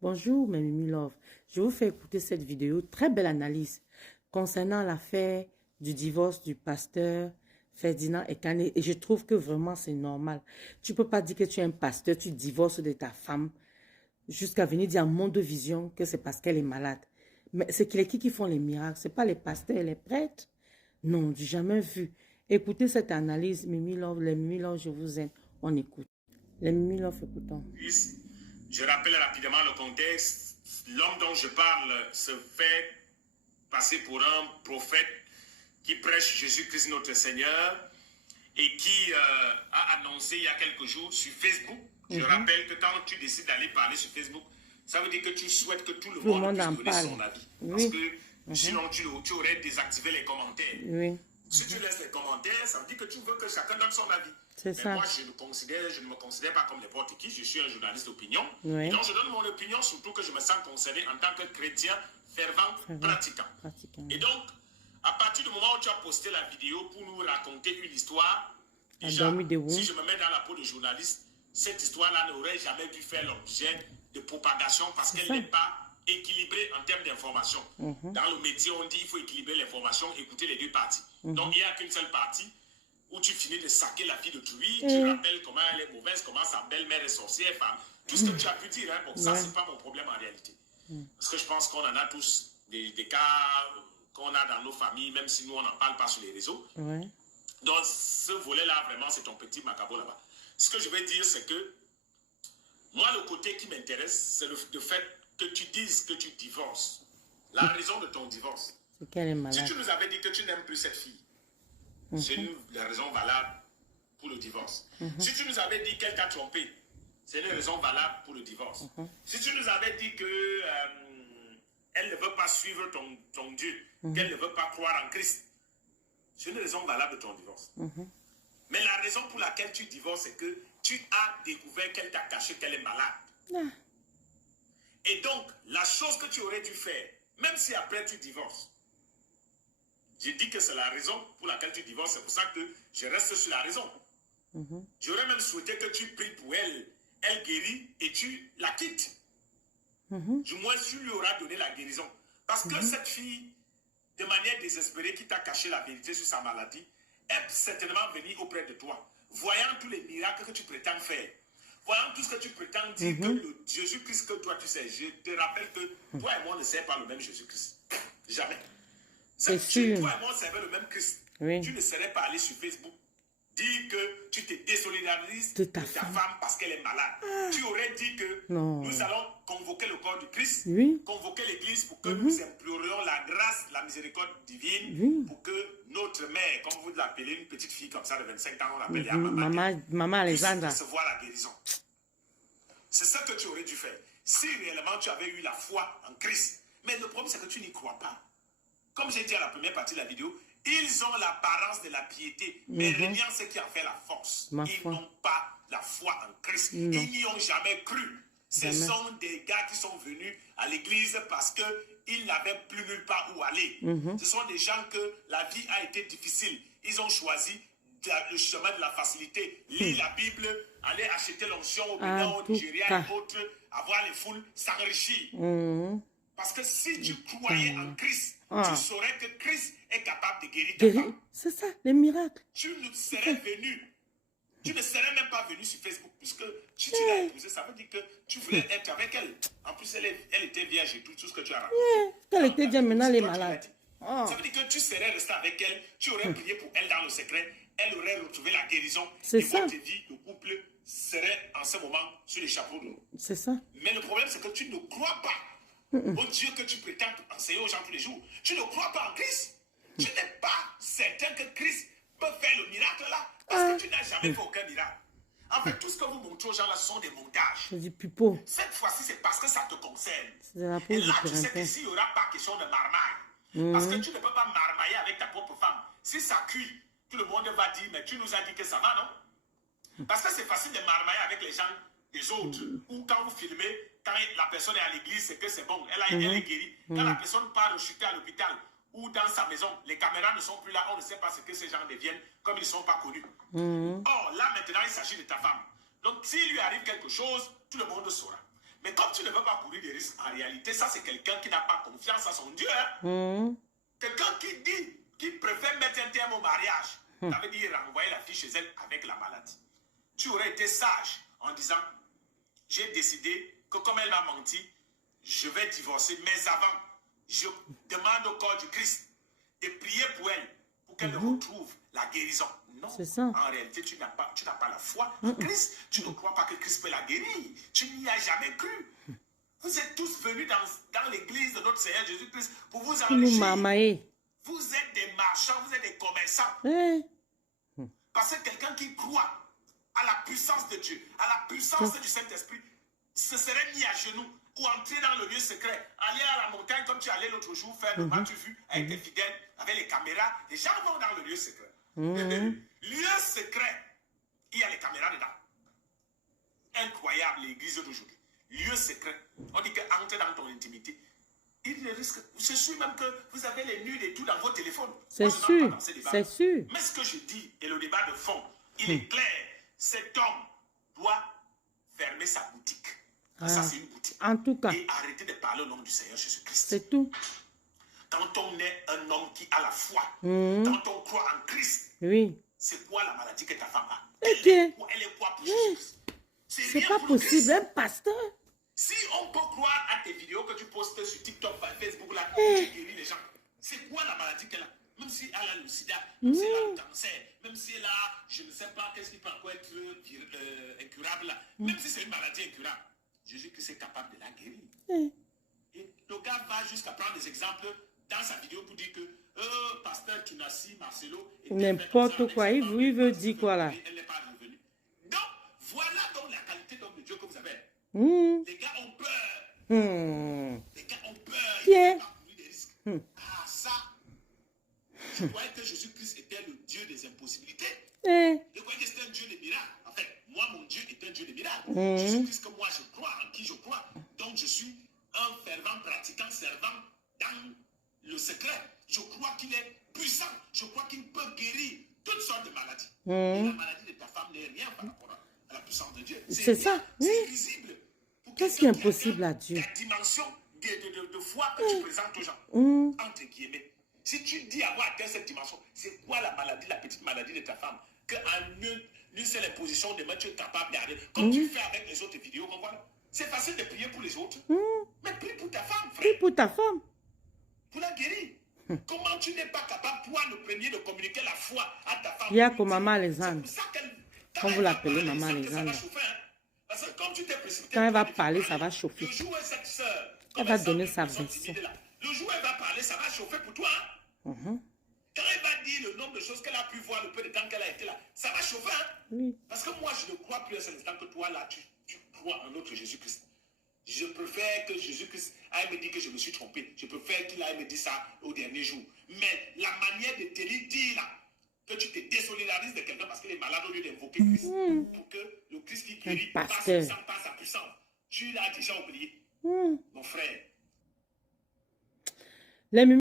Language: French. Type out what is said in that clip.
Bonjour, mes Mimi Love. Je vous fais écouter cette vidéo. Très belle analyse concernant l'affaire du divorce du pasteur Ferdinand Ekane. Et je trouve que vraiment c'est normal. Tu peux pas dire que tu es un pasteur, tu divorces de ta femme jusqu'à venir dire à Monde Vision que c'est parce qu'elle est malade. Mais c'est qui font les miracles? C'est pas les pasteurs et les prêtres. Non, j'ai jamais vu. Écoutez cette analyse, Mimi Love. Les Mimi Love, je vous aime. On écoute. Les Mimi Love, écoutons. Je rappelle rapidement le contexte. L'homme dont je parle se fait passer pour un prophète qui prêche Jésus-Christ notre Seigneur et qui a annoncé il y a quelques jours sur Facebook. Je rappelle que quand tu décides d'aller parler sur Facebook, ça veut dire que tu souhaites que tout le monde puisse donner son avis. Parce que sinon tu aurais désactivé les commentaires. Si tu laisses les commentaires, ça veut dire que tu veux que chacun donne son avis. Mais ça. Moi, je ne me considère pas comme n'importe qui. Je suis un journaliste d'opinion. Et donc, je donne mon opinion, surtout que je me sens concerné en tant que chrétien fervent, pratiquant. Et donc, à partir du moment où tu as posté la vidéo pour nous raconter une histoire, déjà, si je me mets dans la peau de journaliste, cette histoire-là n'aurait jamais dû faire l'objet de propagation parce qu'elle n'est pas équilibrée en termes d'information. Dans le métier, on dit qu'il faut équilibrer l'information, écouter les deux parties. Donc, il n'y a qu'une seule partie où tu finis de saquer la fille d'autrui, tu rappelles comment elle est mauvaise, comment sa belle-mère est sorcière, enfin, tout ce que tu as pu dire. Bon, ça, c'est pas mon problème en réalité. Parce que je pense qu'on en a tous des cas qu'on a dans nos familles, même si nous, on n'en parle pas sur les réseaux. Donc, ce volet-là, vraiment, c'est ton petit macabre là-bas. Ce que je vais dire, c'est que moi, le côté qui m'intéresse, c'est le fait que tu dises que tu divorces. La raison de ton divorce. C'est qu'elle est malade. Si tu nous avais dit que tu n'aimes plus cette fille, c'est une raison valable pour le divorce. Si tu nous avais dit qu'elle t'a trompé, c'est une raison valable pour le divorce. Si tu nous avais dit que elle ne veut pas suivre ton Dieu, qu'elle ne veut pas croire en Christ, c'est une raison valable de ton divorce. Mais la raison pour laquelle tu divorces, c'est que tu as découvert qu'elle t'a caché qu'elle est malade. Et donc, la chose que tu aurais dû faire, même si après tu divorces, j'ai dit que c'est la raison pour laquelle tu divorces, c'est pour ça que je reste sur la raison. J'aurais même souhaité que tu pries pour elle, elle guérit et tu la quittes. Du moins, tu lui auras donné la guérison. Parce que cette fille, de manière désespérée, qui t'a caché la vérité sur sa maladie, est certainement venue auprès de toi, voyant tous les miracles que tu prétends faire, voyant tout ce que tu prétends dire que le Jésus-Christ que toi tu sais. Je te rappelle que toi et moi ne sert pas le même Jésus-Christ. Jamais. C'est sûr. Toi et moi, on servait le même Christ. Tu ne serais pas allé sur Facebook dire que tu te désolidarises de ta femme parce qu'elle est malade. Tu aurais dit que nous allons convoquer le corps du Christ, convoquer l'Église pour que nous implorions la grâce, la miséricorde divine, pour que notre mère, comme vous l'appelez, une petite fille comme ça de 25 ans, on l'appelle Maman Alexandra, puisse recevoir la guérison. C'est ça que tu aurais dû faire. Si réellement tu avais eu la foi en Christ. Mais le problème, c'est que tu n'y crois pas. Comme j'ai dit à la première partie de la vidéo, ils ont l'apparence de la piété, mais rien ce qui en fait la force. Ils n'ont pas la foi en Christ. Ils n'y ont jamais cru. Ce sont des gars qui sont venus à l'église parce qu'ils n'avaient plus nulle part où aller. Ce sont des gens que la vie a été difficile. Ils ont choisi le chemin de la facilité. Lire la Bible, aller acheter l'onction au Bénin, au Nigeria et autres, avoir les foules, s'enrichir. Parce que si tu croyais en Christ, tu saurais que Christ est capable de guérir ta femme. C'est ça, les miracles. Tu ne serais venu. Tu ne serais même pas venu sur Facebook. Puisque si tu l'as épousée, ça veut dire que tu voulais être avec elle. En plus, elle était vierge et tout ce que tu as raconté. Elle était vierge, maintenant elle est malade. Ça veut dire que tu serais resté avec elle. Tu aurais prié pour elle dans le secret. Elle aurait retrouvé la guérison. C'est ça. Votre vie, le couple serait en ce moment sur les chapeaux de l'eau. C'est ça. Mais le problème, c'est que tu ne crois pas au Dieu que tu prétends enseigner aux gens tous les jours. Tu ne crois pas en Christ. Tu n'es pas certain que Christ peut faire le miracle là. Parce que tu n'as jamais fait aucun miracle. En fait, tout ce que vous montrez aux gens là, ce sont des montages. C'est du pipeau. Cette fois-ci, c'est parce que ça te concerne. Et là, tu sais qu'ici, il n'y aura pas question de marmaille. Parce que tu ne peux pas marmailler avec ta propre femme. Si ça cuit, tout le monde va dire, mais tu nous as dit que ça va, non? Parce que c'est facile de marmailler avec les gens des autres. Ou quand vous filmez, quand la personne est à l'église, c'est que c'est bon, elle est guérie. Quand la personne part chuter à l'hôpital ou dans sa maison, les caméras ne sont plus là, on ne sait pas ce que ces gens deviennent, comme ils ne sont pas connus. Or, là maintenant, il s'agit de ta femme. Donc, s'il lui arrive quelque chose, tout le monde saura. Mais comme tu ne veux pas courir des risques, en réalité, ça c'est quelqu'un qui n'a pas confiance à son Dieu. Hein? Quelqu'un qui préfère mettre un terme au mariage, ça veut dire renvoyer la fille chez elle avec la maladie. Tu aurais été sage en disant, j'ai décidé que comme elle m'a menti, je vais divorcer, mais avant, je demande au corps du Christ de prier pour elle, pour qu'elle retrouve la guérison. Non, en réalité, tu n'as pas la foi en Christ. Tu ne crois pas que Christ peut la guérir. Tu n'y as jamais cru. Vous êtes tous venus dans l'église de notre Seigneur Jésus-Christ pour vous enrichir. Vous êtes des marchands, vous êtes des commerçants. Parce que quelqu'un qui croit à la puissance de Dieu, à la puissance du Saint-Esprit, se serait mis à genoux ou entrer dans le lieu secret, aller à la montagne comme tu allais l'autre jour faire le match vu avec tes fidèles, avec les caméras. Les gens vont dans le lieu secret. Lieu secret, il y a les caméras dedans. Incroyable l'église d'aujourd'hui. Lieu secret. On dit qu'entre dans ton intimité, il risque. Je suis même que vous avez les nudes et tout dans vos téléphones. C'est sûr. C'est sûr. Mais ce que je dis et le débat de fond, il est clair. Cet homme doit fermer sa boutique. Ça, c'est une boutique. En tout cas. Et arrêter de parler au nom du Seigneur Jésus-Christ. C'est tout. Quand on est un homme qui a la foi, quand on croit en Christ, c'est quoi la maladie que ta femme a? Elle est quoi pour Jésus-Christ? C'est pas possible, un pasteur. Si on peut croire à tes vidéos que tu postes sur TikTok, Facebook, là, tu guéris les gens, c'est quoi la maladie qu'elle a? Même si elle a le sida, même si elle a le cancer, même si elle a, je ne sais pas, qu'est-ce qui peut encore être incurable là, même si c'est une maladie incurable, Jésus-Christ est capable de la guérir. Et le gars va jusqu'à prendre des exemples dans sa vidéo pour dire que pasteur Kinassi, Marcelo, n'importe quoi, il veut dire quoi là? Elle n'est pas revenue. Donc, voilà donc la qualité d'homme de Dieu que vous avez. Les gars ont peur. Les gars ont peur. Ils ne veulent pas courir des risques. Ah, ça. Je croyais que Jésus-Christ était le Dieu des impossibilités. Je croyais que c'était un Dieu des miracles. En fait, moi, mon Dieu est un Dieu des miracles. Jésus-Christ, que moi, je crois, en qui je crois. Donc, je suis un fervent pratiquant, servant dans le secret. Je crois qu'il est puissant. Je crois qu'il peut guérir toutes sortes de maladies. Et la maladie de ta femme n'est rien par rapport à la puissance de Dieu. C'est ça. C'est visible. Qu'est-ce qui est impossible à Dieu? La dimension de foi que tu présentes aux gens, entre guillemets. Si tu dis avoir atteint cette dimension, c'est quoi la maladie, la petite maladie de ta femme? Qu'en une seule imposition de main, tu es capable d'arriver. Comme tu fais avec les autres vidéos, c'est facile de prier pour les autres. Mais prie pour ta femme, frère. Prie pour ta femme. Pour la guérir. Comment tu n'es pas capable, toi, le premier, de communiquer la foi à ta femme? Il y a comme Maman Alexandre. Quand vous l'appelez Maman Alexandre. Parce que comme tu t'es précipité, quand elle va parler, ça va chauffer. Le jour où cette soeur, elle va donner sa version. Le jour où elle va parler, ça va chauffer pour toi. Quand elle va dire le nombre de choses qu'elle a pu voir, le peu de temps qu'elle a été là, ça va chauffer. Parce que moi, je ne crois plus à cet instant que toi, là, tu crois en notre Jésus-Christ. Je préfère que Jésus-Christ aille me dire que je me suis trompé. Je préfère qu'il aille me dire ça au dernier jour. Mais la manière de te dire là, que tu te désolidarises de quelqu'un parce qu'il est malade au lieu d'invoquer Christ, pour que le Christ qui guérit passe sa puissance, tu l'as déjà oublié. Mon frère.